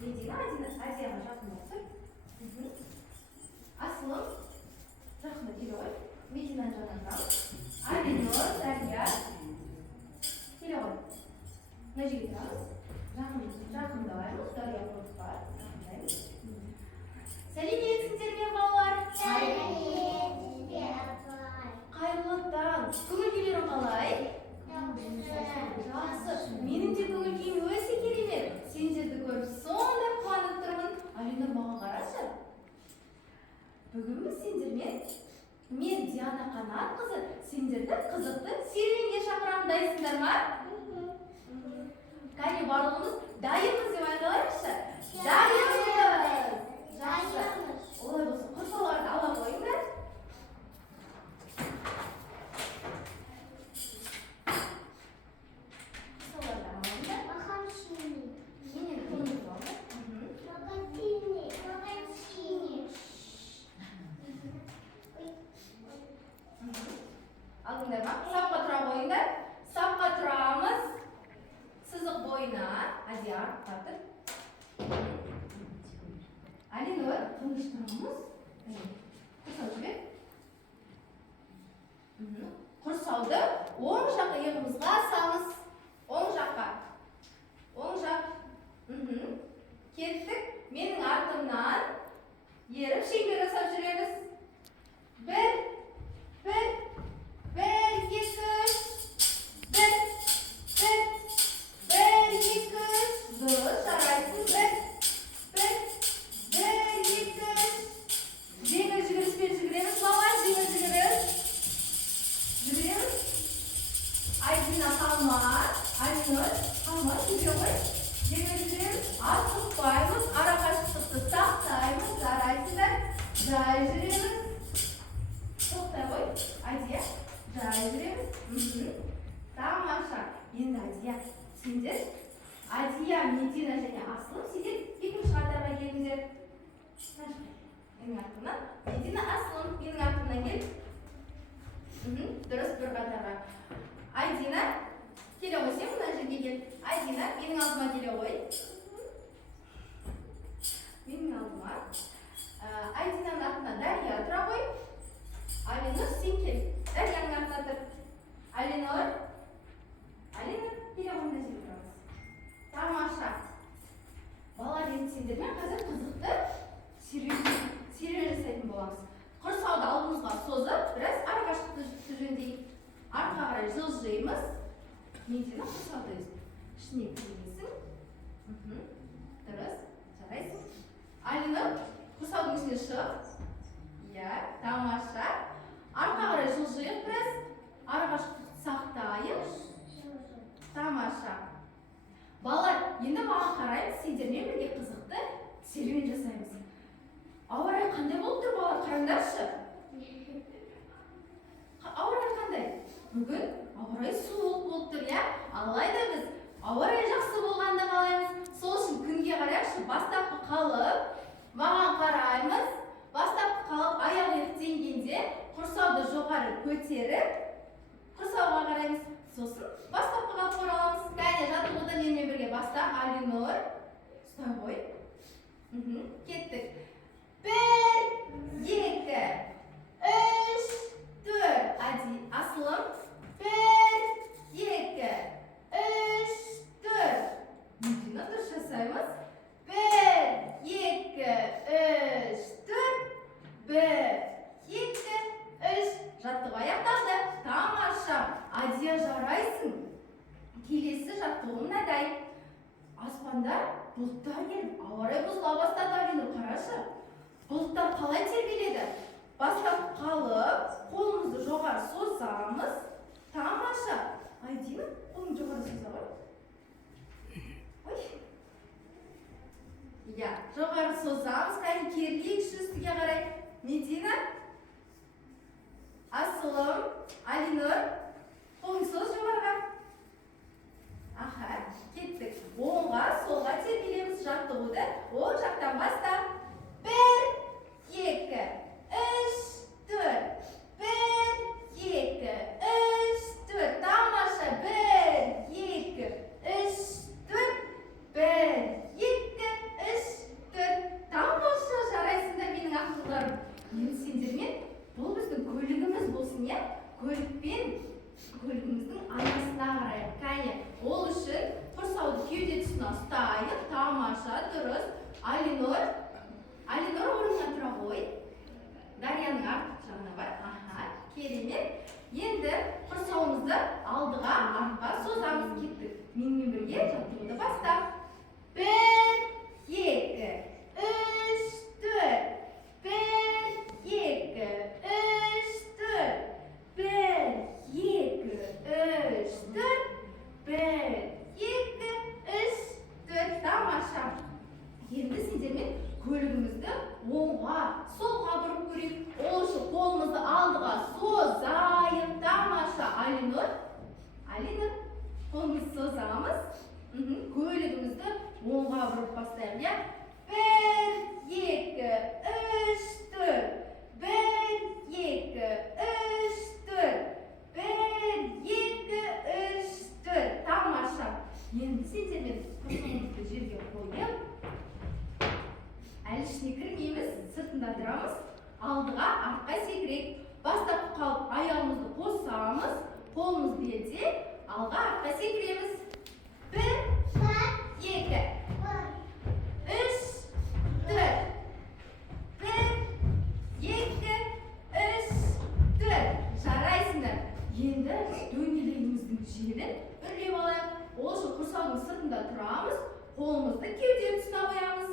Медина, Азияға жақын отыр. Асылым, жақында келе ғой. Медина жанынан. Алинор, Дарья. Келе ғой. Мына жерге тұрамыз. Жақындаймыз. Дарья қорқып бар. Жақындаймыз. Сәлеметсіздер ме балалар? Сәлеметсіздер апай. Қайырлы таң. Көңіл күйлерің қалай? Жақсы. Менің де көңіл күйім өте керемет. Сендерді көріп сондай қуанып тұрмын. Алинор, маған қарашы. Бүгін біз сендермен мен Диана Қанатқызы сендерді қызықты серуенге шақырамын, дайынсыңдар ма? Кәне барлығымыз дайынбыз деп айталайықшы. Дайынбыз. Жақсы. Олай болса, құрсауларды ала қойыңдар. Құрсауларды алыңдар. Махам синий. Менен көңілді алыңдар. Махам синий. Махам синий. Алдыңдар ма? Сапқа тұра қойыңдар. Сапқа тұрамыз. Сызық бойына. Азия тартып. Алинор, тыныш тұрамыз. Құрсау жібер. Құрсауды оң жақ иығымызға асамыз. Оң жаққа. Оң жақ. Кеттік. Менің артымнан еріп шеңбер жасап жүреміз. Бір, екі, үш. Бір, екі, үш. Дұрыс, жарайсың. Бір, екі, үш. Жеңіл жүгіріспен жүгіреміз, балалар, жеңіл жүгіріс. Жүгіреміз. Айдина қалма. Алинор, қалма, жүгіре ғой. Жеңіл жүгіреміз. Асықпаймыз, ара қашықтықты сақтаймыз, жарайсыңдар. Жай жүреміз. Тоқтай ғой. Азия, жай жүреміз. Тамаша. Енді Азия, сендер Азия, Медина және Асылым, сендер екінші қатарға келіңдер. Менің артымнан. Медина, Асылым, менің артымнан кел. Дұрыс, бір қатарға. Айдина, келе ғой сен мына жерге кел. Айдина, менің алдыма келе ғой. Менің алдыма. Айдинаның артына Дарья тұра ғой. Алинор, сен кел. Дарьяның артына тұр. Алинор, келе ғой мына жерге тұрамыз. Тамаша. Балалар, енді сендермен қазір қызықты серуен жасайтын боламыз. Құрсауды алдымызға созып, біраз ара қашықтықты жөндейік. Артқа қарай жылжимыз. Медина құрсауды ішіне кіргізсің. Дұрыс, жарайсың. Алинор, құрсаудың ішіне шық. Иә, тамаша. Артқа қарай жылжиық біраз. Ара қашықтықты сақтайық. Тамаша. Балалар, енді маған қараймыз, сендермен бірге қызықты серуен жасаймыз. Ауа райы қандай болып тұр, балалар, қараңдаршы. Ауа райы қандай? Бүгін ауа райы суық болып тұр, иә? Алайда біз ауа райы жақсы болғанды қалаймыз. Сол үшін күнге қарайықшы, бастапқы қалып, маған қараймыз. Бастапқы қалып, аяқ еттенгенде құрсауды жоғары көтеріп, құрсауға қараймыз. Сосын бастапқы қалып ораламыз. Кәне, жаттығуды менімен бірге баста. Алинор, ұстай ғой. Кеттік. Бір, екі, үш, төрт. Асылым. Бір, екі, үш, төрт. Медина, дұрыс жасаймыз. Бір, екі, үш, төрт. Бір, екі, үш. Жаттығу аяқталды. Тамаша. Азия, жарайсың. Келесі жаттығу мынадай. Аспанда бұлттар келіп, ауа райы бұзыла бастады. Алинор, қарашы. Бұлттар қалай тербеледі? Бастап қалып, қолымызды жоғары созамыз. Тамаша. Айдина, қолын жоғары соза ғой. Иә, жоғары созамыз. Кәне, керілейікші үстіге қарай. Медина, Асылым, Алинор, қолын соз жоғарға. Аха, кеттік. Оңға, солға тербелеміз жаттығуды. Оң жақтан баста. Бір, екі, үш, төрт. Бір, екі, үш, төрт. Тамаша. Бір, екі, үш, төрт. Бір, екі, солға бұрып көрейік. Ол үшін қолымызды алдыға созайық. Тамаша. Алинұр. Қолымызды созамыз. Көйлегімізді оңға бұрып бастайық, иә? 1, 2, 3, 4. 1, 2, 3, 4. 1, 2, 3, 4. Тамаша. Енді сендермен құрсауымызды жерге қойып, әлі ішіне кірмейміз, сыртында тұрамыз. Алдыға, артқа секірейік. Бастапқы қалып аяғымызды қосамыз, қолымыз белде, алға, артқа секіреміз. 1, 2, 3, 4. 1, 2, 3, 4. Жарайсыңдар. Енді дөңгелегіміздің жерін үрлеп алайық. Ол үшін құрсаудың сыртында тұрамыз, қолымызды кеуде тұсына қоямыз.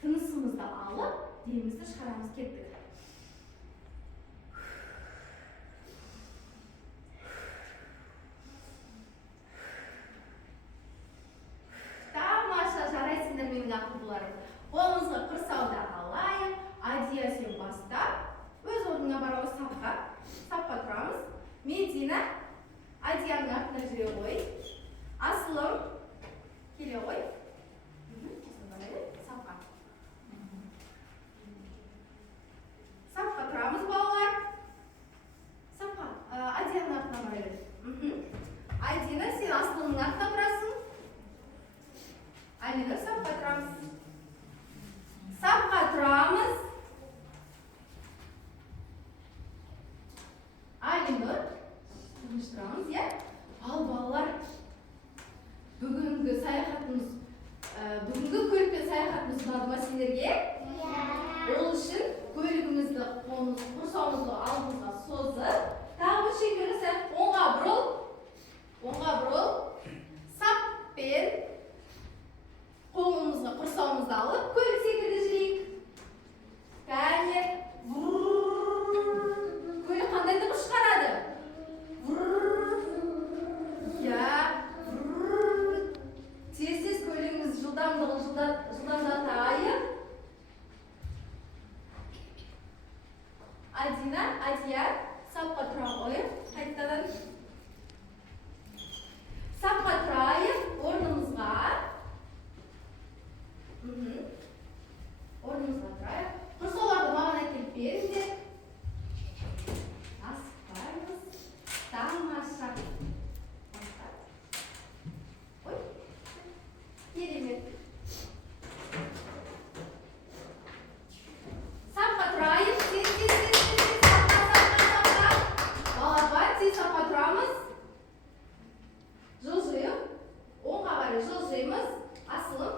Тынысымызды алып, демімізді шығарамыз. Кеттік. Тамаша, жарайсыңдар менің ақылдыларым. Қолымызға құрсауды алайық, одеясын бастап, өз орнына барамыз сапқа. Сапқа тұрамыз. Медина, одеяның артына жүре қой. Асылым, келе қой. Сапқа. Сапқа тұрамыз, балалар. Сапқа, одеяның артына бара бер. Айдина, сен Асылымның артына тұрасың. Алина, сапқа тұрамыз. Сапқа тұрамыз. Алина, тыныш тұрамыз, иә? Ал, балалар, бүгінгі саяхатымыз, бүгінгі көлікпен саяхатымыз ұнады ма сендерге? Ол үшін көлігімізді құрсауымызды алдымызға созып, тағы бір шекері сәт оңға бұрыл, саппен қолымызға құрсауымызды алып, көлік секілді жүрейік. Кәне, көлік қандай дыбыс шығарады? Тез көлігіміз жылдамдатайық. Адина, Адия, сапқа тұра қойып, қайтадан. Сапқа тұрайық, орнымызға. Орнымызға тұрайық. Құрсауларды маған әкеліп беріңдер. Асықпаймыз. Тамаша. Ой, керемет. Сапқа тұрайық. Тез. Сапқа. Балапа, тез сапқа тұрамыз. Жылжиық. Оңға қарай жылжимыз. Асылым.